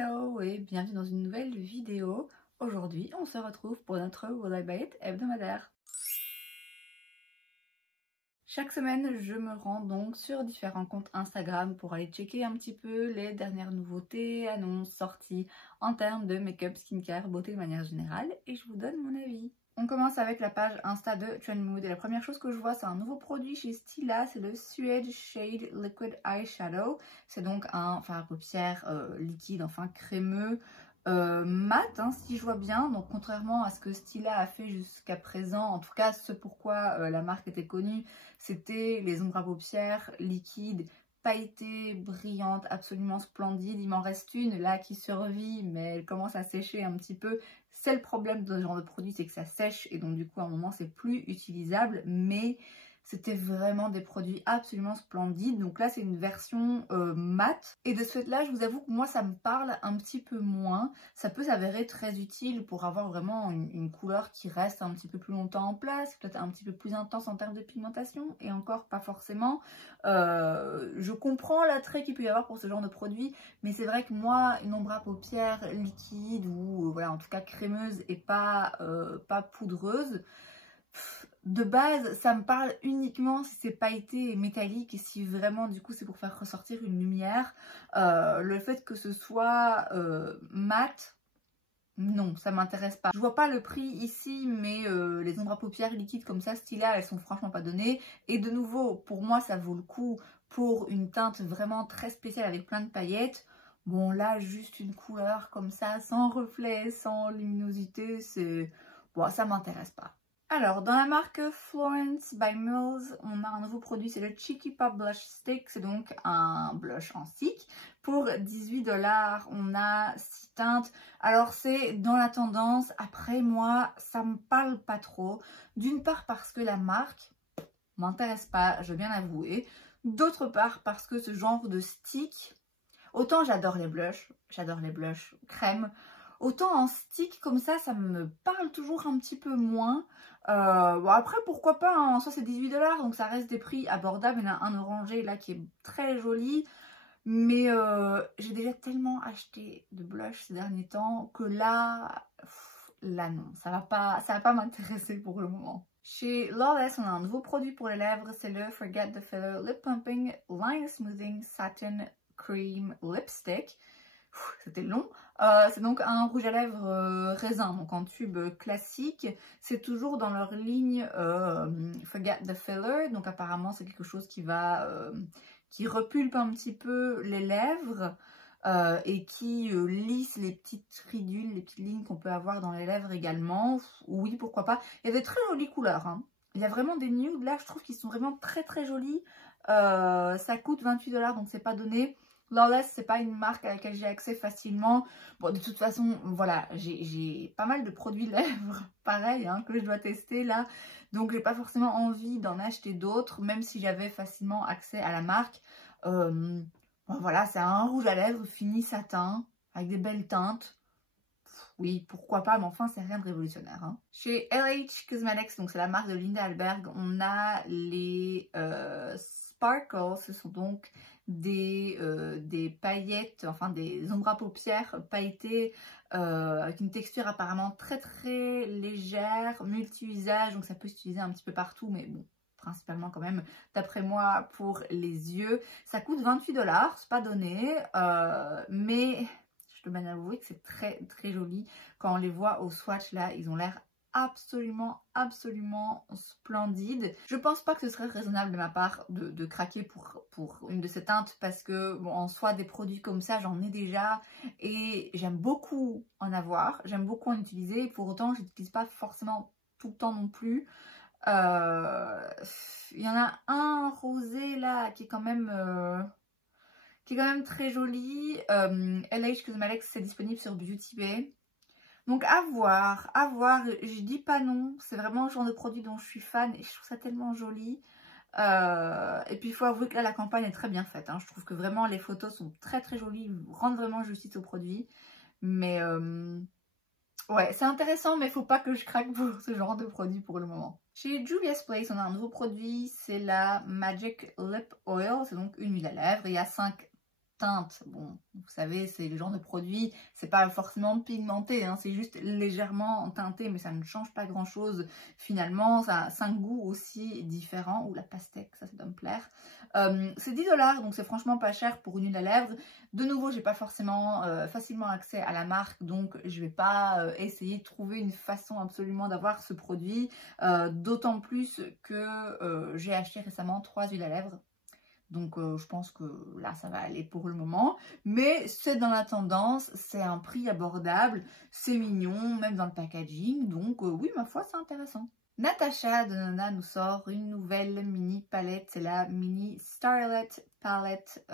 Hello et bienvenue dans une nouvelle vidéo. Aujourd'hui, on se retrouve pour notre Will I Buy It hebdomadaire. Chaque semaine, je me rends donc sur différents comptes Instagram pour aller checker un petit peu les dernières nouveautés, annonces, sorties en termes de make-up, skincare, beauté de manière générale et je vous donne mon avis. On commence avec la page Insta de Trendmood et la première chose que je vois c'est un nouveau produit chez Stila, c'est le Suede Shade Liquid Eyeshadow. C'est donc un fard à paupières liquide, enfin crémeux, mat si je vois bien. Donc contrairement à ce que Stila a fait jusqu'à présent, en tout cas ce pourquoi la marque était connue, c'était les ombres à paupières liquides, pailletée, brillante, absolument splendide. Il m'en reste une là qui survit mais elle commence à sécher un petit peu. C'est le problème de ce genre de produit, c'est que ça sèche et donc du coup à un moment c'est plus utilisable, mais c'était vraiment des produits absolument splendides. Donc là c'est une version mat et de ce fait là je vous avoue que moi ça me parle un petit peu moins. Ça peut s'avérer très utile pour avoir vraiment une couleur qui reste un petit peu plus longtemps en place, peut-être un petit peu plus intense en termes de pigmentation et encore pas forcément. Je comprends l'attrait qu'il peut y avoir pour ce genre de produit, mais c'est vrai que moi une ombre à paupières liquide ou voilà en tout cas crémeuse et pas poudreuse, de base ça me parle uniquement si c'est pailleté et métallique et si vraiment du coup c'est pour faire ressortir une lumière. Le fait que ce soit mat, non, ça m'intéresse pas. Je vois pas le prix ici, mais les ombres à paupières liquides comme ça, Stila, elles sont franchement pas données. Et de nouveau, pour moi, ça vaut le coup pour une teinte vraiment très spéciale avec plein de paillettes. Bon, là, juste une couleur comme ça, sans reflet, sans luminosité, c'est... Bon, ça m'intéresse pas. Alors, dans la marque Florence by Mills, on a un nouveau produit, c'est le Cheeky Pop Blush Stick. C'est donc un blush en stick. Pour 18 $, on a 6 teintes. Alors, c'est dans la tendance. Après, moi, ça me parle pas trop. D'une part, parce que la marque m'intéresse pas, je veux bien l'avouer. D'autre part, parce que ce genre de stick, autant j'adore les blushs crème, autant en stick comme ça me parle toujours un petit peu moins. Bon après pourquoi pas, hein, en soi c'est 18 $, donc ça reste des prix abordables. Il y en a un orangé là qui est très joli. Mais j'ai déjà tellement acheté de blush ces derniers temps que là non, ça va pas m'intéresser pour le moment. Chez Lawless, on a un nouveau produit pour les lèvres, c'est le Forget the Filler Lip Pumping Line Smoothing Satin Cream Lipstick. C'était long. C'est donc un rouge à lèvres raisin, donc en tube classique. C'est toujours dans leur ligne Forget the Filler, donc apparemment c'est quelque chose qui va qui repulpe un petit peu les lèvres et qui lisse les petites ridules, les petites lignes qu'on peut avoir dans les lèvres également. Oui, pourquoi pas. Il y a des très jolies couleurs, hein. Il y a vraiment des nudes là, je trouve qu'ils sont vraiment très jolis. Ça coûte 28 $, donc c'est pas donné. Lawless, c'est pas une marque à laquelle j'ai accès facilement. Bon, de toute façon, voilà, j'ai pas mal de produits lèvres, pareil, hein, que je dois tester là. Donc, j'ai pas forcément envie d'en acheter d'autres, même si j'avais facilement accès à la marque. Bon, voilà, c'est un rouge à lèvres fini satin, avec des belles teintes. Oui, pourquoi pas, mais enfin, c'est rien de révolutionnaire. Hein. Chez LH Cosmetics, donc c'est la marque de Linda Alberg, on a les Sparkle. Ce sont donc des paillettes, enfin des ombres à paupières pailletées avec une texture apparemment très légère, multi-usage, donc ça peut s'utiliser un petit peu partout, mais bon, principalement quand même, d'après moi, pour les yeux. Ça coûte 28 $, c'est pas donné, mais je dois bien avouer que c'est très joli. Quand on les voit au swatch là, ils ont l'air absolument splendide. Je pense pas que ce serait raisonnable de ma part de craquer pour une de ces teintes parce que bon, en soi des produits comme ça j'en ai déjà et j'aime beaucoup en avoir, j'aime beaucoup en utiliser, pour autant je n'utilise pas forcément tout le temps non plus. Il y en a un rosé là qui est quand même très joli. LH Cosmetics, c'est disponible sur Beauty Bay. Donc à voir, je dis pas non, c'est vraiment le genre de produit dont je suis fan et je trouve ça tellement joli. Et puis il faut avouer que là la campagne est très bien faite, hein. Je trouve que vraiment les photos sont très jolies, rendent vraiment justice au produit. Mais ouais, c'est intéressant, mais il faut pas que je craque pour ce genre de produit pour le moment. Chez Juvia's Place, on a un nouveau produit, c'est la Magic Lip Oil, c'est donc une huile à lèvres. Il y a 5 teinte. Bon, vous savez, c'est le genre de produit, c'est pas forcément pigmenté, hein, c'est juste légèrement teinté, mais ça ne change pas grand chose finalement. Ça a 5 goûts aussi différents. Ou la pastèque, ça doit me plaire. C'est 10 $, donc c'est franchement pas cher pour une huile à lèvres. De nouveau, j'ai pas forcément facilement accès à la marque, donc je vais pas essayer de trouver une façon absolument d'avoir ce produit. D'autant plus que j'ai acheté récemment 3 huiles à lèvres. Donc je pense que là ça va aller pour le moment. Mais c'est dans la tendance, c'est un prix abordable, c'est mignon, même dans le packaging. Donc oui, ma foi, c'est intéressant. Natasha de Nona nous sort une nouvelle mini palette, c'est la mini Starlet Palette.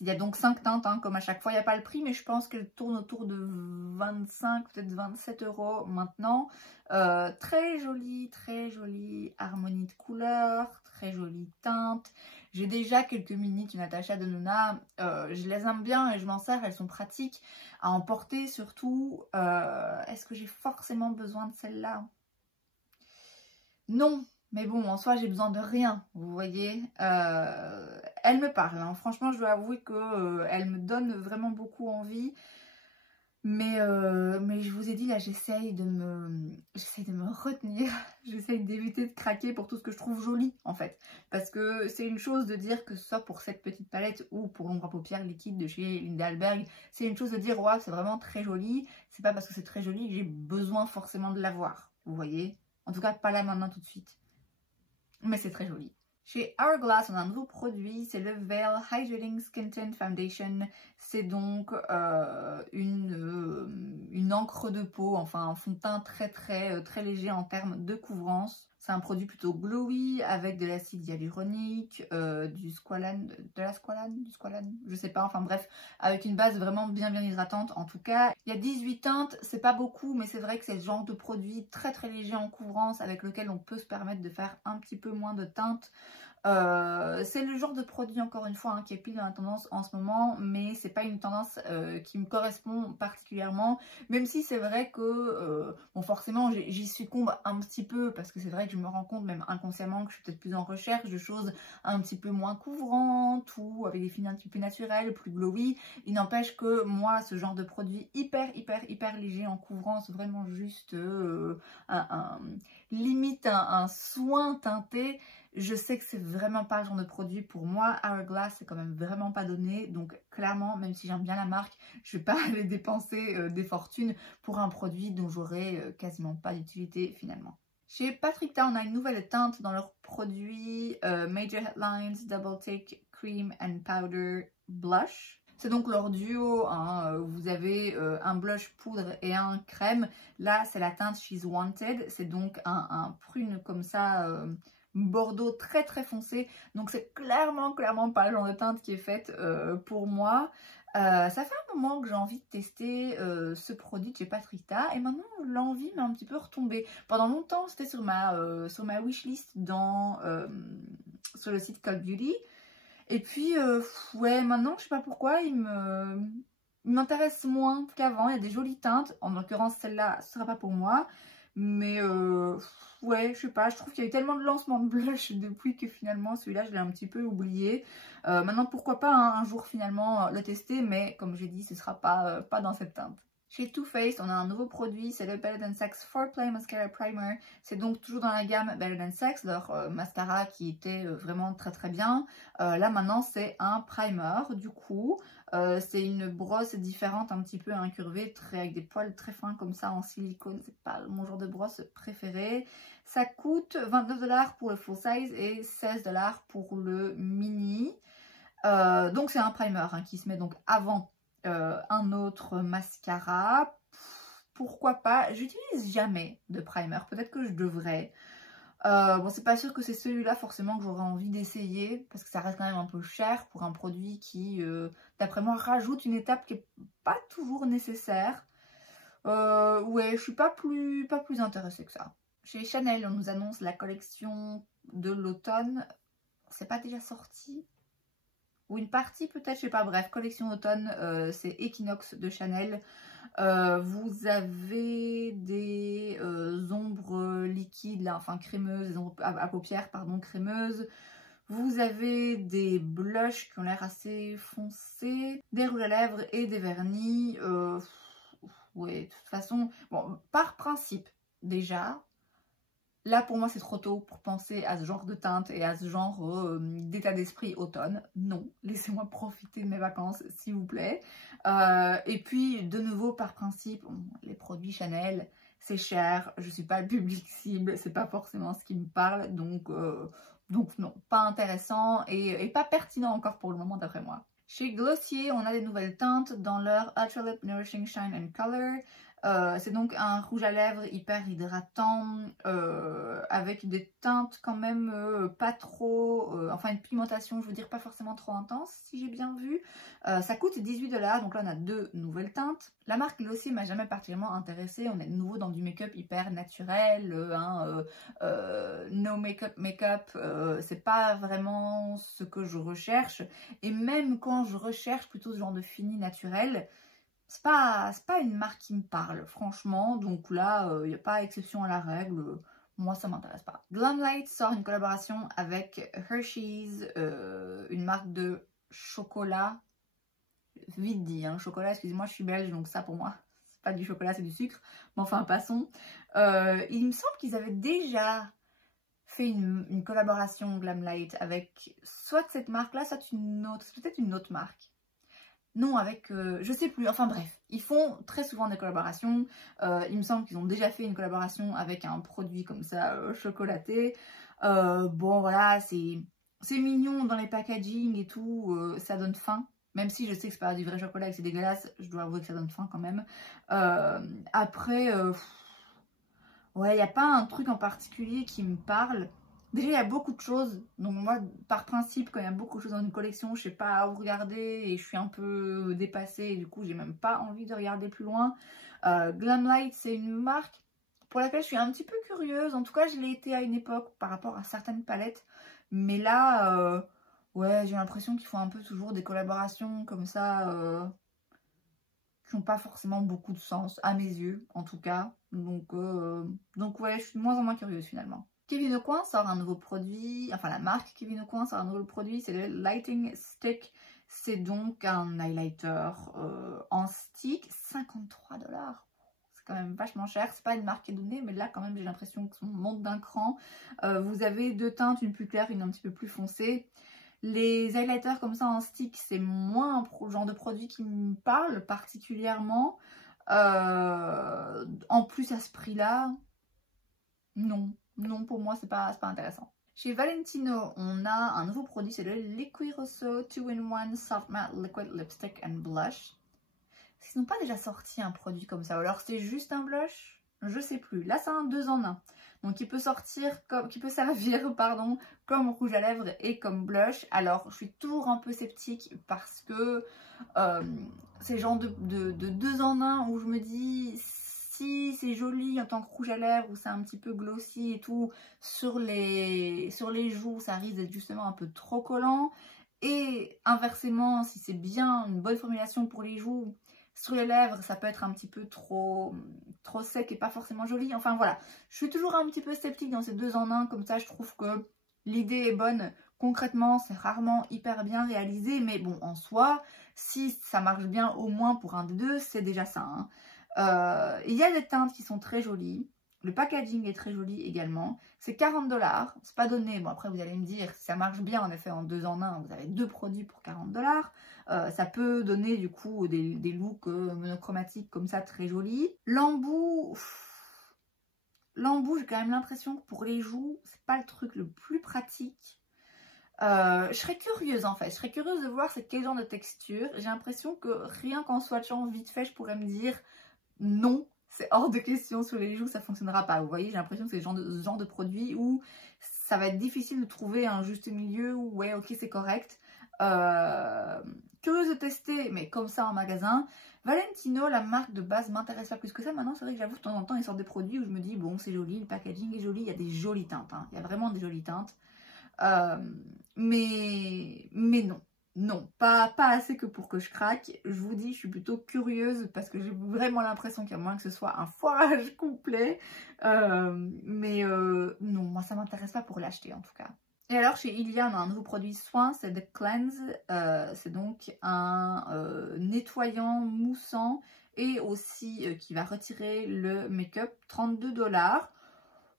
Il y a donc 5 teintes, hein, comme à chaque fois. Il n'y a pas le prix, mais je pense qu'elle tourne autour de 25, peut-être 27 € maintenant. Très jolie harmonie de couleurs, très jolie teinte. J'ai déjà quelques mini de Natasha de Nona. Je les aime bien et je m'en sers, elles sont pratiques à emporter surtout. Est-ce que j'ai forcément besoin de celle-là? Non, mais bon, en soi, j'ai besoin de rien, vous voyez. Elle me parle, hein. Franchement, je dois avouer qu'elle me donne vraiment beaucoup envie. Mais je vous ai dit, là, j'essaye de me retenir. J'essaye d'éviter de craquer pour tout ce que je trouve joli, en fait. Parce que c'est une chose de dire que ce soit pour cette petite palette ou pour l'ombre à paupières liquide de chez Linda Alberg, c'est une chose de dire, ouais, c'est vraiment très joli. C'est pas parce que c'est très joli que j'ai besoin forcément de l'avoir, vous voyez. En tout cas, pas là maintenant tout de suite. Mais c'est très joli. Chez Hourglass, on a un nouveau produit, c'est le Veil Hydrating Skin Tint Foundation. C'est donc une encre de peau, enfin un fond de teint très léger en termes de couvrance. C'est un produit plutôt glowy avec de l'acide hyaluronique, du squalane, je sais pas, enfin bref, avec une base vraiment bien hydratante en tout cas. Il y a 18 teintes, c'est pas beaucoup, mais c'est vrai que c'est le genre de produit très léger en couvrance avec lequel on peut se permettre de faire un petit peu moins de teintes. C'est le genre de produit, encore une fois, hein, qui est pile dans la tendance en ce moment, mais c'est pas une tendance qui me correspond particulièrement, même si c'est vrai que bon, forcément j'y succombe un petit peu, parce que c'est vrai que je me rends compte même inconsciemment que je suis peut-être plus en recherche de choses un petit peu moins couvrantes ou avec des finitions un petit peu naturelles, plus glowy. Il n'empêche que moi, ce genre de produit hyper léger en couvrance, vraiment juste limite un soin teinté, je sais que c'est vraiment pas le genre de produit pour moi. Hourglass, c'est quand même vraiment pas donné. Donc clairement, même si j'aime bien la marque, je vais pas aller dépenser des fortunes pour un produit dont j'aurai quasiment pas d'utilité finalement. Chez Patrick Ta, on a une nouvelle teinte dans leur produit Major Headlines Double Take Cream and Powder Blush. C'est donc leur duo, hein. Vous avez un blush poudre et un crème. Là, c'est la teinte She's Wanted. C'est donc un prune comme ça, bordeaux très foncé. Donc c'est clairement pas le genre de teinte qui est faite pour moi. Ça fait un moment que j'ai envie de tester ce produit de chez Patrick Ta et maintenant l'envie m'a un petit peu retombée. Pendant longtemps c'était sur ma wishlist sur le site Cult Beauty. Et puis ouais, maintenant je sais pas pourquoi il m'intéresse moins qu'avant. Il y a des jolies teintes, en l'occurrence celle-là ce sera pas pour moi. Mais ouais, je sais pas, je trouve qu'il y a eu tellement de lancements de blush depuis que finalement celui-là je l'ai un petit peu oublié. Maintenant pourquoi pas hein, un jour finalement le tester, mais comme j'ai dit ce sera pas dans cette teinte. Chez Too Faced, on a un nouveau produit, c'est le Better Than Sex 4Play Mascara Primer. C'est donc toujours dans la gamme Better Than Sex, leur mascara qui était vraiment très bien. Là maintenant c'est un primer du coup. C'est une brosse différente, un petit peu incurvée, avec des poils très fins comme ça en silicone. C'est pas mon genre de brosse préféré. Ça coûte 29 $ pour le full size et 16 $ pour le mini. Donc c'est un primer hein, qui se met donc avant un autre mascara. Pourquoi pas? J'utilise jamais de primer, peut-être que je devrais. Bon, c'est pas sûr que c'est celui-là forcément que j'aurais envie d'essayer parce que ça reste quand même un peu cher pour un produit qui, d'après moi, rajoute une étape qui est pas toujours nécessaire. Ouais, je suis pas plus intéressée que ça. Chez Chanel, on nous annonce la collection de l'automne. C'est pas déjà sorti? Ou une partie peut-être, je sais pas, bref, collection d'automne, c'est Equinox de Chanel. Vous avez des ombres liquides, là, enfin crémeuses, des ombres à paupières, pardon, crémeuses. Vous avez des blushs qui ont l'air assez foncés, des rouges à lèvres et des vernis. Ouais, de toute façon, bon, par principe, déjà, là pour moi c'est trop tôt pour penser à ce genre de teinte et à ce genre d'état d'esprit automne. Non, laissez-moi profiter de mes vacances s'il vous plaît. Et puis de nouveau par principe, les produits Chanel, c'est cher, je suis pas le public cible, c'est pas forcément ce qui me parle, donc non, pas intéressant et pas pertinent encore pour le moment d'après moi. Chez Glossier, on a des nouvelles teintes dans leur Ultra Lip Nourishing Shine and Color. C'est donc un rouge à lèvres hyper hydratant avec des teintes quand même pas trop, enfin une pigmentation je veux dire pas forcément trop intense si j'ai bien vu. Ça coûte 18 $, donc là on a deux nouvelles teintes. La marque Glossier m'a jamais particulièrement intéressée, on est de nouveau dans du make-up hyper naturel, no make-up, c'est pas vraiment ce que je recherche et même quand je recherche plutôt ce genre de fini naturel, c'est pas une marque qui me parle, franchement. Donc là, il n'y a pas exception à la règle. Moi, ça m'intéresse pas. Glamlight sort une collaboration avec Hershey's, une marque de chocolat. Vite dit, hein, chocolat, excusez-moi, je suis belge, donc ça pour moi, c'est pas du chocolat, c'est du sucre. Mais enfin, passons. Il me semble qu'ils avaient déjà fait une collaboration Glamlight avec soit cette marque-là, soit une autre, peut-être une autre marque. Non, avec, je sais plus, enfin bref, ils font très souvent des collaborations. Il me semble qu'ils ont déjà fait une collaboration avec un produit comme ça, chocolaté. Bon voilà, c'est mignon dans les packaging et tout, ça donne faim. Même si je sais que c'est pas du vrai chocolat et que c'est dégueulasse, je dois avouer que ça donne faim quand même. Après, ouais, il n'y a pas un truc en particulier qui me parle. Déjà, il y a beaucoup de choses. Donc moi, par principe, quand il y a beaucoup de choses dans une collection, je sais pas où regarder et je suis un peu dépassée. Et du coup, j'ai même pas envie de regarder plus loin. Glamlight, c'est une marque pour laquelle je suis un petit peu curieuse. En tout cas, je l'ai été à une époque par rapport à certaines palettes. Mais là, ouais, j'ai l'impression qu'ils font un peu toujours des collaborations comme ça qui n'ont pas forcément beaucoup de sens, à mes yeux en tout cas. Donc ouais, je suis de moins en moins curieuse finalement. Kevyn Aucoin sort un nouveau produit, enfin la marque Kevyn Aucoin sort un nouveau produit, c'est le Lighting Stick. C'est donc un highlighter en stick, 53 $. C'est quand même vachement cher, c'est pas une marque qui est donnée, mais là quand même j'ai l'impression qu'on monte d'un cran. Vous avez deux teintes, une plus claire, une un petit peu plus foncée. Les highlighters comme ça en stick, c'est moins un genre de produit qui me parle particulièrement. En plus à ce prix-là, non. Non, pour moi, c'est pas intéressant. Chez Valentino, on a un nouveau produit, c'est le Liquid Rosso 2-in-1 Soft Matte Liquid Lipstick and Blush. Est-ce qu'ils n'ont pas déjà sorti un produit comme ça? Ou alors c'est juste un blush? Je sais plus. Là, c'est un 2 en 1. Donc, qui peut sortir comme, qui peut servir, pardon, comme rouge à lèvres et comme blush. Alors, je suis toujours un peu sceptique parce que c'est le genre de 2 en 1 où je me dis, si c'est joli en tant que rouge à lèvres, où c'est un petit peu glossy et tout, sur les joues, ça risque d'être justement un peu trop collant. Et inversement, si c'est bien une bonne formulation pour les joues, sur les lèvres, ça peut être un petit peu trop sec et pas forcément joli. Enfin voilà, je suis toujours un petit peu sceptique dans ces 2 en 1. Comme ça, je trouve que l'idée est bonne. Concrètement, c'est rarement hyper bien réalisé. Mais bon, en soi, si ça marche bien au moins pour un des deux, c'est déjà ça. Hein. Il y a des teintes qui sont très jolies. Le packaging est très joli également. C'est 40 $. C'est pas donné. Bon, après, vous allez me dire, si ça marche bien, en effet, en 2 en 1, vous avez deux produits pour 40 $. Ça peut donner, du coup, des looks monochromatiques comme ça, très jolis. L'embout, j'ai quand même l'impression que pour les joues, c'est pas le truc le plus pratique. Je serais curieuse, en fait. Je serais curieuse de voir c'est quel genre de texture. J'ai l'impression que rien qu'en swatchant vite fait, je pourrais me dire non. C'est hors de question sur les joues, ça fonctionnera pas. Vous voyez, j'ai l'impression que c'est ce genre de produit où ça va être difficile de trouver un juste milieu où, ouais, ok, c'est correct. Curieuse de tester, mais comme ça en magasin. Valentino, la marque de base, m'intéresse pas plus que ça. Maintenant, c'est vrai que j'avoue, de temps en temps, ils sortent des produits où je me dis, bon, c'est joli, le packaging est joli, il y a des jolies teintes. Hein. Il y a vraiment des jolies teintes. Mais non. Non, pas assez que pour que je craque. Je vous dis, je suis plutôt curieuse parce que j'ai vraiment l'impression qu'il y a moins que ce soit un foirage complet. Non, moi ça m'intéresse pas pour l'acheter en tout cas. Et alors chez Ilia, on a un nouveau produit soin, c'est The Cleanse. C'est donc un nettoyant moussant et aussi qui va retirer le make-up, 32 $.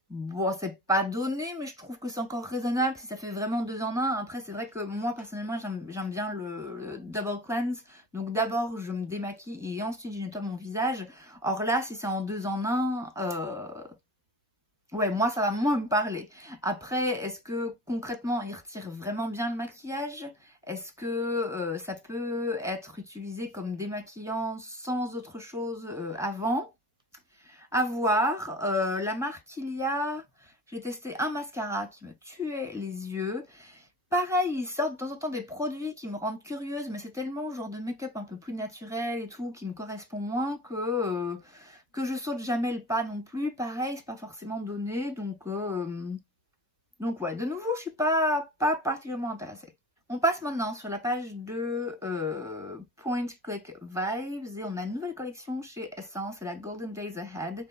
Bon, c'est pas donné, mais je trouve que c'est encore raisonnable si ça fait vraiment 2 en 1. Après, c'est vrai que moi, personnellement, j'aime bien le double cleanse. Donc d'abord, je me démaquille et ensuite, je nettoie mon visage. Or là, si c'est en 2 en 1, ouais, moi, ça va moins me parler. Après, est-ce que concrètement, il retire vraiment bien le maquillage? Est-ce que ça peut être utilisé comme démaquillant sans autre chose avant? À voir. La marque Ilia, j'ai testé un mascara qui me tuait les yeux. Pareil, ils sortent de temps en temps des produits qui me rendent curieuse, mais c'est tellement genre de make-up un peu plus naturel et tout, qui me correspond moins que je saute jamais le pas non plus. Pareil, c'est pas forcément donné, donc ouais, de nouveau, je suis pas particulièrement intéressée. On passe maintenant sur la page de Point Click Vibes et on a une nouvelle collection chez Essence, c'est la Golden Days Ahead.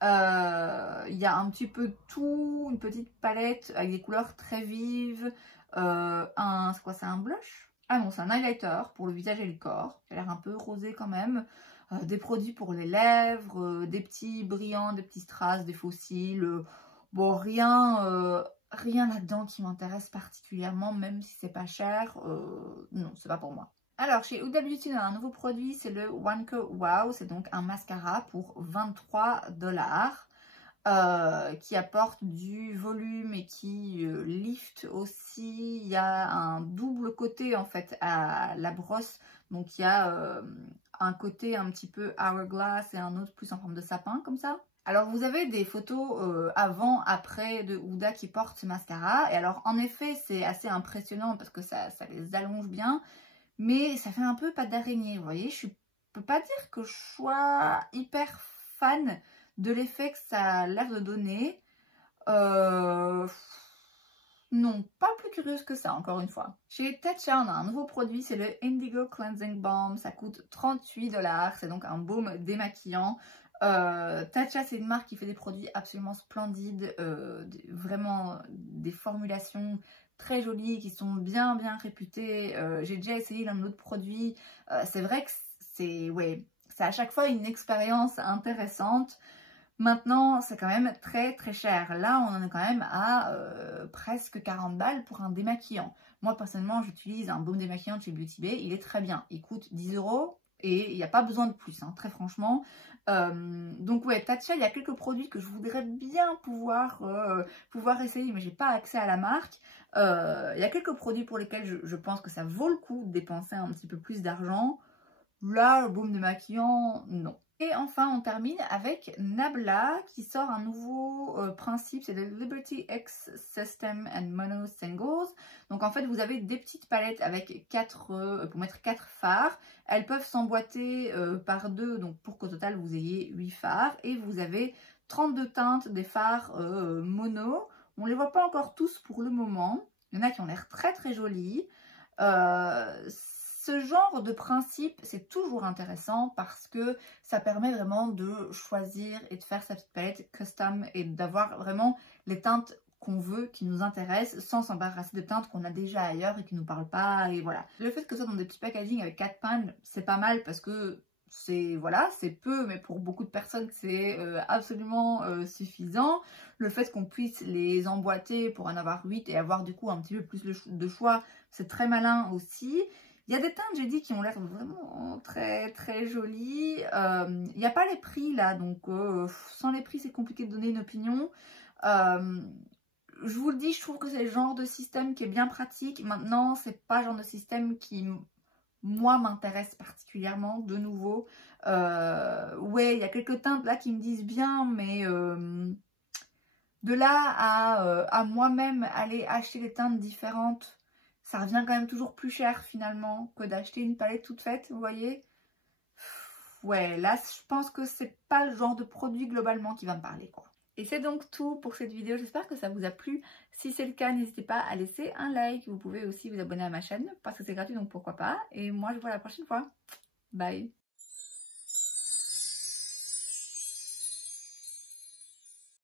Il y a un petit peu tout, une petite palette avec des couleurs très vives. C'est quoi, c'est un blush? Ah non, c'est un highlighter pour le visage et le corps. Il a l'air un peu rosé quand même. Des produits pour les lèvres, des petits brillants, des petits strass, des faux cils. Bon, rien là-dedans qui m'intéresse particulièrement, même si c'est pas cher. Non, c'est pas pour moi. Alors, chez Huda Beauty, on a un nouveau produit, c'est le One Coat Wow. C'est donc un mascara pour 23 $, qui apporte du volume et qui lift aussi. Il y a un double côté en fait à la brosse. Donc, il y a un côté un petit peu hourglass et un autre plus en forme de sapin, comme ça. Alors, vous avez des photos avant, après de Huda qui porte ce mascara. Et alors, en effet, c'est assez impressionnant parce que ça les allonge bien. Mais ça fait un peu pâte d'araignée, vous voyez. Je peux pas dire que je sois hyper fan de l'effet que ça a l'air de donner. Non, pas plus curieuse que ça, encore une fois. Chez Tatcha, on a un nouveau produit, c'est le Indigo Cleansing Balm. Ça coûte 38 $. C'est donc un baume démaquillant. Tatcha, c'est une marque qui fait des produits absolument splendides. Vraiment des formulations très jolies, qui sont bien réputées. J'ai déjà essayé l'un de l'autre produit. C'est vrai que c'est à chaque fois une expérience intéressante. Maintenant, c'est quand même très cher. Là, on en est quand même à presque 40 balles pour un démaquillant. Moi, personnellement, j'utilise un baume démaquillant de chez Beauty Bay. Il est très bien. Il coûte 10 € et il n'y a pas besoin de plus, hein, très franchement. Donc ouais, Tatcha, il y a quelques produits que je voudrais bien pouvoir essayer, mais j'ai pas accès à la marque. Il y a quelques produits pour lesquels je pense que ça vaut le coup de dépenser un petit peu plus d'argent. Là, le baume démaquillant, non. Et enfin, on termine avec Nabla qui sort un nouveau principe, c'est le Liberty X System and Mono Singles. Donc en fait, vous avez des petites palettes avec pour mettre 4 fards. Elles peuvent s'emboîter par 2, donc pour qu'au total vous ayez 8 fards. Et vous avez 32 teintes des fards mono. On ne les voit pas encore tous pour le moment. Il y en a qui ont l'air très jolis. Ce genre de principe, c'est toujours intéressant parce que ça permet vraiment de choisir et de faire sa petite palette custom et d'avoir vraiment les teintes qu'on veut, qui nous intéressent, sans s'embarrasser de teintes qu'on a déjà ailleurs et qui ne nous parlent pas. Et voilà. Le fait que ce soit dans des petits packaging avec 4 pannes, c'est pas mal parce que c'est peu, mais pour beaucoup de personnes, c'est absolument suffisant. Le fait qu'on puisse les emboîter pour en avoir 8 et avoir du coup un petit peu plus de choix, c'est très malin aussi. Il y a des teintes, j'ai dit, qui ont l'air vraiment très jolies. Il n'y a pas les prix là, donc sans les prix, c'est compliqué de donner une opinion. Je vous le dis, je trouve que c'est le genre de système qui est bien pratique. Maintenant, c'est pas le genre de système qui, moi, m'intéresse particulièrement, de nouveau. Ouais, il y a quelques teintes là qui me disent bien, mais de là à moi-même aller acheter des teintes différentes, ça revient quand même toujours plus cher finalement que d'acheter une palette toute faite, vous voyez. Ouais, là je pense que c'est pas le genre de produit globalement qui va me parler, quoi. Et c'est donc tout pour cette vidéo, j'espère que ça vous a plu. Si c'est le cas, n'hésitez pas à laisser un like. Vous pouvez aussi vous abonner à ma chaîne parce que c'est gratuit, donc pourquoi pas. Et moi je vous vois la prochaine fois. Bye.